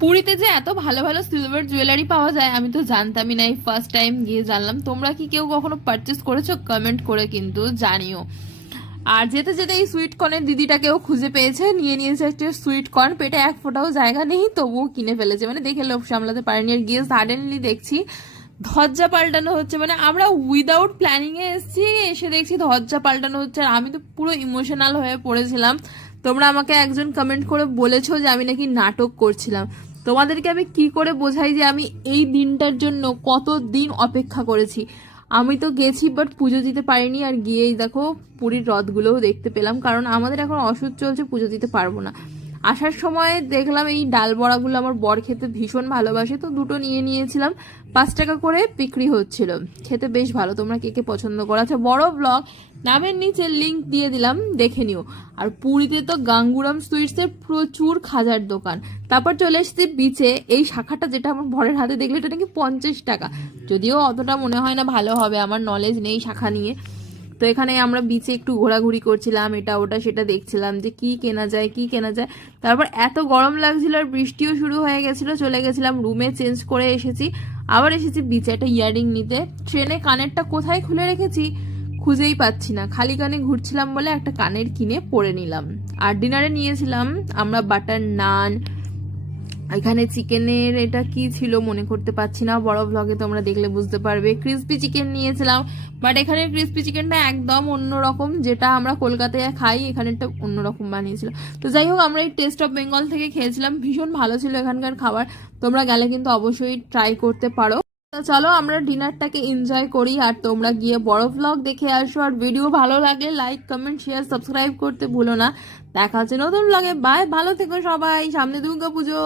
পুরীতে যে এত ভালো ভালো সিলভার জুয়েলারি পাওয়া যায় আমি তো জানতামই না, এই ফার্স্ট টাইম গিয়ে জানলাম। তোমরা কি কেউ কখনো পারচেস করেছো? কমেন্ট করে কিন্তু জানিও। আর যেতে যেতে এই সুইট কর্নের দিদিটাকেও খুঁজে পেয়েছে, নিয়ে নিয়েছে একটা সুইট কর্ন। পেটে এক ফোঁটাও জায়গা নেই, তবুও কিনে ফেলেছে, মানে দেখে লোভ সামলাতে পারেনি। আর গিয়ে সাডেনলি দেখছি ধজ্জা পাল্টানো হচ্ছে, মানে আমরা উইদাউট প্ল্যানিং এ এসেছি, এসে দেখছি ধজ্জা পাল্টানো হচ্ছে। আর আমি তো পুরো ইমোশনাল হয়ে পড়েছিলাম। তোমরা আমাকে একজন কমেন্ট করে বলেছো যে আমি নাকি নাটক করছিলাম। তোমাদেরকে আমি কি করে বোঝাই যে আমি এই দিনটার জন্য কত দিন অপেক্ষা করেছি। আমি তো গেছি বাট পুজো দিতে পারিনি, আর গিয়েই দেখো পুরীর রথগুলোও দেখতে পেলাম, কারণ আমাদের এখন ওষুধ চলছে, পুজো দিতে পারবো না। আসার সময় দেখলাম এই ডাল বড়াগুলো আমার বর খেতে ভীষণ ভালোবাসে, তো দুটো নিয়ে নিয়েছিলাম। 5 টাকা করে বিক্রি হচ্ছিল, খেতে বেশ ভালো। তোমরা কে কে পছন্দ করো? আচ্ছা, বড় ব্লগ নামের নিচে লিংক দিয়ে দিলাম, দেখে নিও। আর পুরীতে তো গাঙ্গুরাম সুইটসের প্রচুর খাজার দোকান। তারপর চলে এসেছি বিচে। এই শাখাটা যেটা আমার বরের হাতে দেখলে, এটা নাকি 50 টাকা। যদিও অতটা মনে হয় না ভালো হবে, আমার নলেজ নেই শাখা নিয়ে। তো এখানে আমরা বিচে একটু ঘোরাঘুরি করছিলাম, এটা ওটা সেটা দেখছিলাম যে কি কেনা যায় কি কেনা যায়। তারপর এত গরম লাগছিল আর বৃষ্টিও শুরু হয়ে গেছিল, চলে গেছিলাম রুমে, চেঞ্জ করে এসেছি। আবার এসেছি বিচে একটা ইয়ারিং নিতে। ট্রেনে কানেরটা কোথায় খুলে রেখেছি খুঁজেই পাচ্ছি না, খালি কানে ঘুরছিলাম বলে একটা কানের কিনে পরে নিলাম। আর ডিনারে নিয়েছিলাম আমরা বাটার নান। এখানে চিকেনের এটা কি ছিল মনে করতে পারছি না, বড় ব্লগে তোমরা দেখলে বুঝতে পারবে। ক্রিসপি চিকেন নিয়েছিলাম, বাট এখানে ক্রিসপি চিকেনটা একদম অন্যরকম, যেটা আমরা কলকাতায় খাই এখানে একটা অন্যরকম বানিয়েছিল। তো যাই হোক, আমরা এই টেস্ট অফ বেঙ্গল থেকে খেয়েছিলাম, ভীষণ ভালো ছিল এখানকার খাবার। তোমরা গেলে কিন্তু অবশ্যই ট্রাই করতে পারো। তো চলো আমরা ডিনারটাকে এনজয় করি, আর তোমরা গিয়ে বড় ব্লগ দেখে আসো। আর ভিডিও ভালো লাগলে লাইক কমেন্ট শেয়ার সাবস্ক্রাইব করতে ভুলো না। দেখা হচ্ছে নতুন ব্লগে। বাই, ভালো থেকো সবাই, সামনে দুর্গা পুজো।